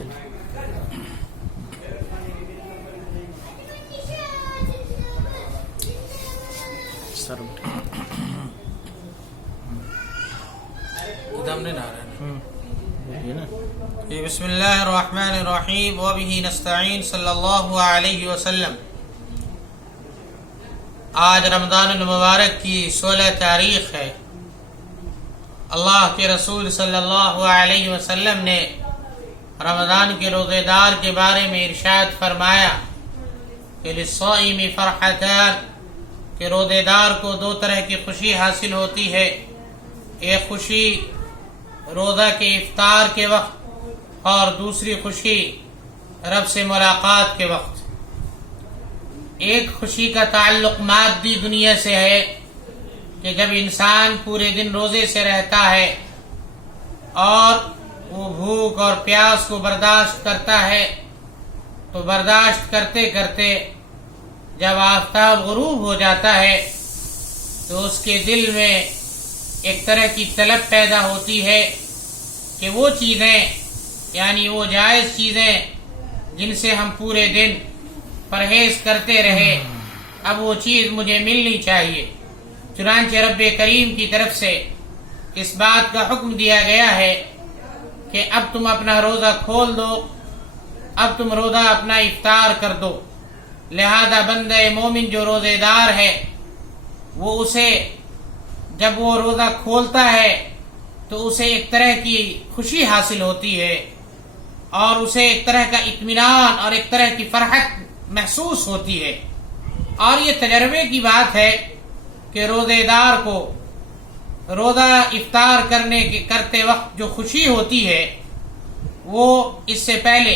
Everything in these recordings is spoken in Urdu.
بسم اللہ الرحمن الرحیم وبہ نستعین صلی اللہ علیہ وسلم۔ آج رمضان المبارک کی 16 تاریخ ہے۔ اللہ کے رسول صلی اللہ علیہ وسلم نے رمضان کے روزے دار کے بارے میں ارشاد فرمایا کہ للصائم فرحتان، کہ روزے دار کو 2 طرح کی خوشی حاصل ہوتی ہے۔ ایک خوشی روزہ کے افطار کے وقت اور دوسری خوشی رب سے ملاقات کے وقت۔ ایک خوشی کا تعلق مادی دنیا سے ہے کہ جب انسان پورے دن روزے سے رہتا ہے اور وہ بھوک اور پیاس کو برداشت کرتا ہے، تو برداشت کرتے کرتے جب آفتاب غروب ہو جاتا ہے تو اس کے دل میں ایک طرح کی طلب پیدا ہوتی ہے کہ وہ چیزیں، یعنی وہ جائز چیزیں جن سے ہم پورے دن پرہیز کرتے رہے، اب وہ چیز مجھے ملنی چاہیے۔ چنانچہ رب کریم کی طرف سے اس بات کا حکم دیا گیا ہے کہ اب تم اپنا روزہ کھول دو، اب تم روزہ اپنا افطار کر دو۔ لہذا بندہ مومن جو روزے دار ہے وہ اسے جب وہ روزہ کھولتا ہے تو اسے ایک طرح کی خوشی حاصل ہوتی ہے اور اسے ایک طرح کا اطمینان اور ایک طرح کی فرحت محسوس ہوتی ہے۔ اور یہ تجربے کی بات ہے کہ روزے دار کو روزہ افطار کرتے وقت جو خوشی ہوتی ہے وہ اس سے پہلے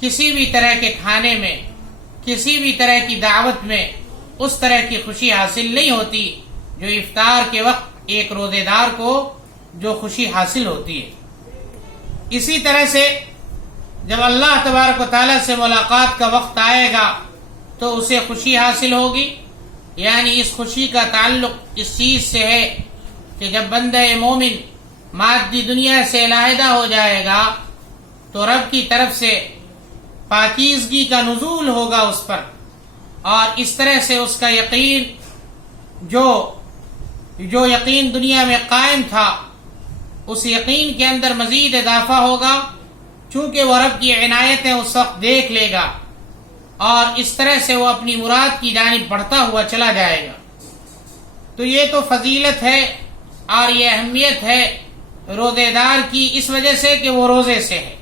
کسی بھی طرح کے کھانے میں، کسی بھی طرح کی دعوت میں اس طرح کی خوشی حاصل نہیں ہوتی جو افطار کے وقت ایک روزے دار کو جو خوشی حاصل ہوتی ہے۔ اسی طرح سے جب اللہ تبارک و تعالیٰ سے ملاقات کا وقت آئے گا تو اسے خوشی حاصل ہوگی، یعنی اس خوشی کا تعلق اس چیز سے ہے کہ جب بندہ مومن مادی دنیا سے علیحدہ ہو جائے گا تو رب کی طرف سے پاکیزگی کا نزول ہوگا اس پر، اور اس طرح سے اس کا یقین جو یقین دنیا میں قائم تھا اس یقین کے اندر مزید اضافہ ہوگا، چونکہ وہ رب کی عنایتیں اس وقت دیکھ لے گا اور اس طرح سے وہ اپنی مراد کی جانب بڑھتا ہوا چلا جائے گا۔ تو یہ تو فضیلت ہے اور یہ اہمیت ہے روزے دار کی اس وجہ سے کہ وہ روزے سے ہے۔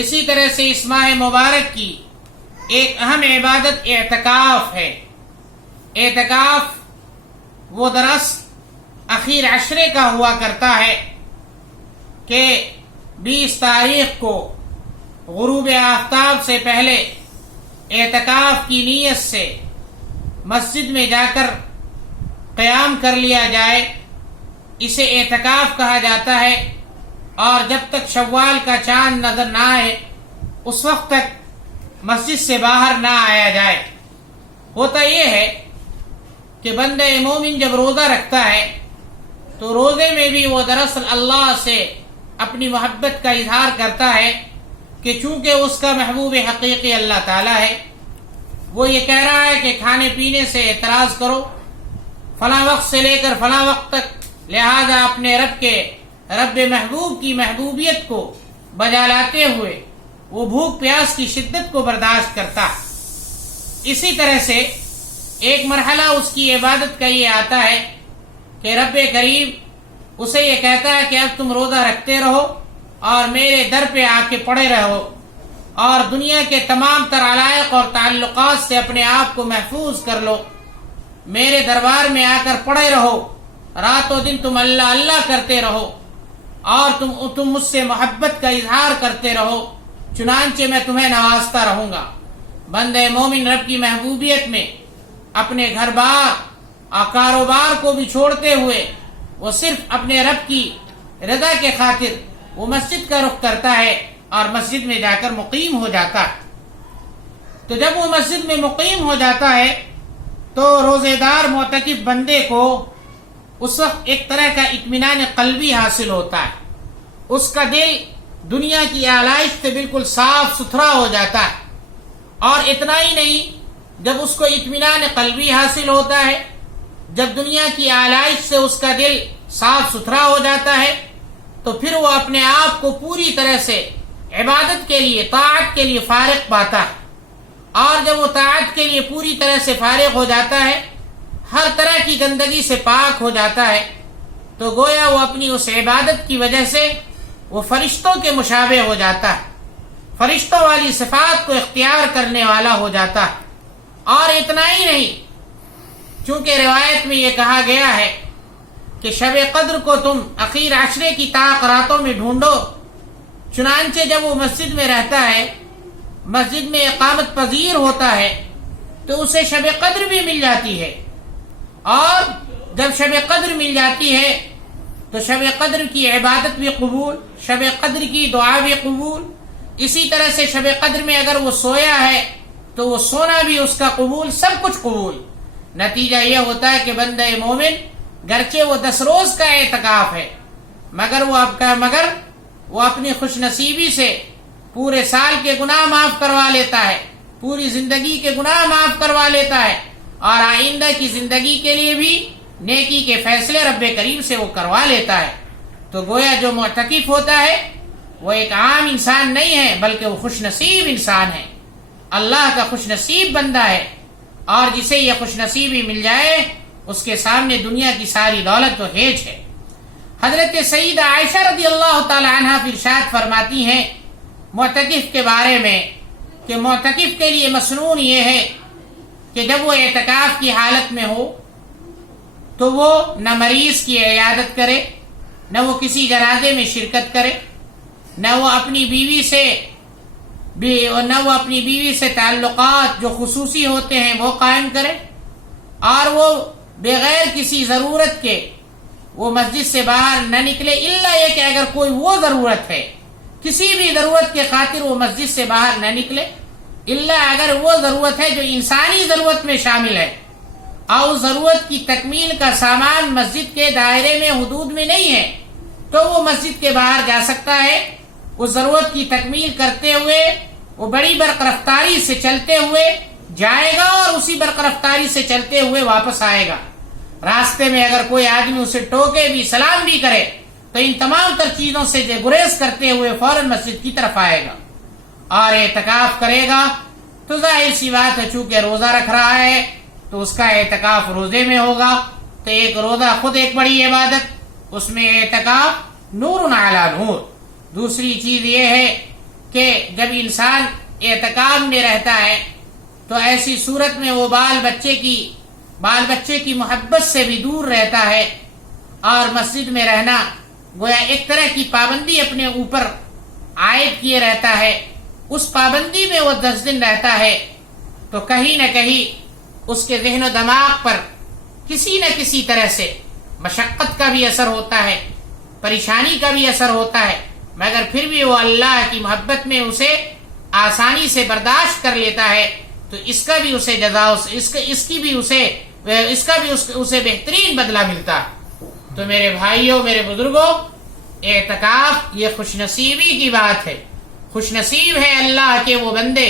اسی طرح سے اس ماہ مبارک کی ایک اہم عبادت اعتکاف ہے۔ اعتکاف وہ دراصل اخیر عشرے کا ہوا کرتا ہے کہ 20 تاریخ کو غروب آفتاب سے پہلے اعتکاف کی نیت سے مسجد میں جا کر قیام کر لیا جائے، اسے اعتکاف کہا جاتا ہے۔ اور جب تک شوال کا چاند نظر نہ آئے اس وقت تک مسجد سے باہر نہ آیا جائے۔ ہوتا یہ ہے کہ بندہ مومن جب روزہ رکھتا ہے تو روزے میں بھی وہ دراصل اللہ سے اپنی محبت کا اظہار کرتا ہے کہ چونکہ اس کا محبوب حقیقی اللہ تعالیٰ ہے، وہ یہ کہہ رہا ہے کہ کھانے پینے سے اعتراض کرو فلاں وقت سے لے کر فلاں وقت تک، لہذا اپنے رب محبوب کی محبوبیت کو بجا لاتے ہوئے وہ بھوک پیاس کی شدت کو برداشت کرتا ہے۔ اسی طرح سے ایک مرحلہ اس کی عبادت کا یہ آتا ہے کہ رب کریم اسے یہ کہتا ہے کہ اب تم روزہ رکھتے رہو اور میرے در پہ آ کے پڑے رہو اور دنیا کے تمام تر علائق اور تعلقات سے اپنے آپ کو محفوظ کر لو، میرے دربار میں آ کر پڑے رہو، رات و دن تم اللہ اللہ کرتے رہو اور تم مجھ سے محبت کا اظہار کرتے رہو، چنانچہ میں تمہیں نوازتا رہوں گا۔ بندہ مومن رب کی محبوبیت میں اپنے گھر بار اور کاروبار کو بھی چھوڑتے ہوئے وہ صرف اپنے رب کی رضا کے خاطر وہ مسجد کا رخ کرتا ہے اور مسجد میں جا کر مقیم ہو جاتا ہے۔ تو جب وہ مسجد میں مقیم ہو جاتا ہے تو روزے دار معتکف بندے کو اس وقت ایک طرح کا اطمینان قلبی حاصل ہوتا ہے، اس کا دل دنیا کی آلائش سے بالکل صاف ستھرا ہو جاتا ہے. اور اتنا ہی نہیں، جب اس کو اطمینان قلبی حاصل ہوتا ہے، جب دنیا کی آلائش سے اس کا دل صاف ستھرا ہو جاتا ہے، تو پھر وہ اپنے آپ کو پوری طرح سے عبادت کے لیے، طاعت کے لیے فارغ پاتا ہے. اور جب وہ طاعت کے لیے پوری طرح سے فارغ ہو جاتا ہے، ہر طرح کی گندگی سے پاک ہو جاتا ہے، تو گویا وہ اپنی اس عبادت کی وجہ سے وہ فرشتوں کے مشابہ ہو جاتا ہے، فرشتوں والی صفات کو اختیار کرنے والا ہو جاتا ہے. اور اتنا ہی نہیں، چونکہ روایت میں یہ کہا گیا ہے کہ شب قدر کو تم اخیر عشرے کی طاق راتوں میں ڈھونڈو، چنانچہ جب وہ مسجد میں رہتا ہے، مسجد میں اقامت پذیر ہوتا ہے، تو اسے شب قدر بھی مل جاتی ہے. اور جب شب قدر مل جاتی ہے تو شب قدر کی عبادت بھی قبول، شب قدر کی دعا بھی قبول. اسی طرح سے شب قدر میں اگر وہ سویا ہے تو وہ سونا بھی اس کا قبول، سب کچھ قبول. نتیجہ یہ ہوتا ہے کہ بندہ مومن گرچہ وہ 10 روز کا اعتکاف ہے، مگر وہ اپنی خوش نصیبی سے پورے سال کے گناہ معاف کروا لیتا ہے، پوری زندگی کے گناہ معاف کروا لیتا ہے، اور آئندہ کی زندگی کے لیے بھی نیکی کے فیصلے رب کریم سے وہ کروا لیتا ہے. تو گویا جو معتکف ہوتا ہے وہ ایک عام انسان نہیں ہے، بلکہ وہ خوش نصیب انسان ہے، اللہ کا خوش نصیب بندہ ہے. اور جسے یہ خوش نصیبی مل جائے، اس کے سامنے دنیا کی ساری دولت تو ہیچ ہے. حضرت سیدہ عائشہ رضی اللہ تعالی عنہ ارشاد فرماتی ہیں معتکف کے بارے میں کہ معتکف کے لیے مسنون یہ ہے کہ جب وہ اعتکاف کی حالت میں ہو تو وہ نہ مریض کی عیادت کرے، نہ وہ کسی جنازے میں شرکت کرے، نہ وہ اپنی بیوی سے تعلقات جو خصوصی ہوتے ہیں وہ قائم کرے، اور وہ بغیر کسی ضرورت کے وہ مسجد سے باہر نہ نکلے، الا یہ کہ اگر کوئی وہ ضرورت ہے، کسی بھی ضرورت کے خاطر وہ مسجد سے باہر نہ نکلے، الا اگر وہ ضرورت ہے جو انسانی ضرورت میں شامل ہے اور اس ضرورت کی تکمیل کا سامان مسجد کے دائرے میں حدود میں نہیں ہے، تو وہ مسجد کے باہر جا سکتا ہے. اس ضرورت کی تکمیل کرتے ہوئے وہ بڑی برق رفتاری سے چلتے ہوئے جائے گا اور اسی برق رفتاری سے چلتے ہوئے واپس آئے گا. راستے میں اگر کوئی آدمی اسے ٹوکے بھی، سلام بھی کرے، تو ان تمام تر چیزوں سے گریز کرتے ہوئے فوراً مسجد کی طرف آئے گا. اور اعتکاف کرے گا تو ظاہر سی بات ہے چونکہ روزہ رکھ رہا ہے تو اس کا اعتکاف روزے میں ہوگا. تو ایک روزہ خود ایک بڑی عبادت، اس میں اعتکاف نور علی نور. دوسری چیز یہ ہے کہ جب انسان اعتکاف میں رہتا ہے تو ایسی صورت میں وہ بال بچے کی محبت سے بھی دور رہتا ہے، اور مسجد میں رہنا گویا ایک طرح کی پابندی اپنے اوپر عائد کیے رہتا ہے. اس پابندی میں وہ 10 دن رہتا ہے تو کہیں نہ کہیں اس کے ذہن و دماغ پر کسی نہ کسی طرح سے مشقت کا بھی اثر ہوتا ہے، پریشانی کا بھی اثر ہوتا ہے، مگر پھر بھی وہ اللہ کی محبت میں اسے آسانی سے برداشت کر لیتا ہے. تو اس کا بھی اسے اسے بہترین بدلہ ملتا ہے. تو میرے بھائیوں، میرے بزرگوں، اعتکاف یہ خوش نصیبی کی بات ہے. خوش نصیب ہے اللہ کے وہ بندے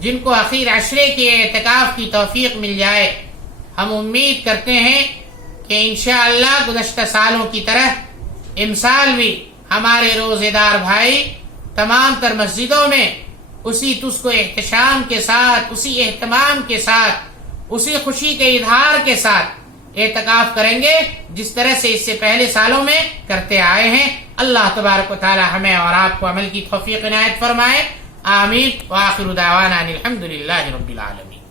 جن کو اخیر عشرے کے اعتکاف کی توفیق مل جائے. ہم امید کرتے ہیں کہ انشاءاللہ گزشتہ سالوں کی طرح امسال بھی ہمارے روزے دار بھائی تمام تر مسجدوں میں اسی کو احتشام کے ساتھ، اسی اہتمام کے ساتھ، اسی خوشی کے اظہار کے ساتھ اعتکاف کریں گے جس طرح سے اس سے پہلے سالوں میں کرتے آئے ہیں. اللہ تبارک و تعالی ہمیں اور آپ کو عمل کی توفیق عنایت فرمائے. آمین. وآخر دعوانا الحمدللہ رب العالمین.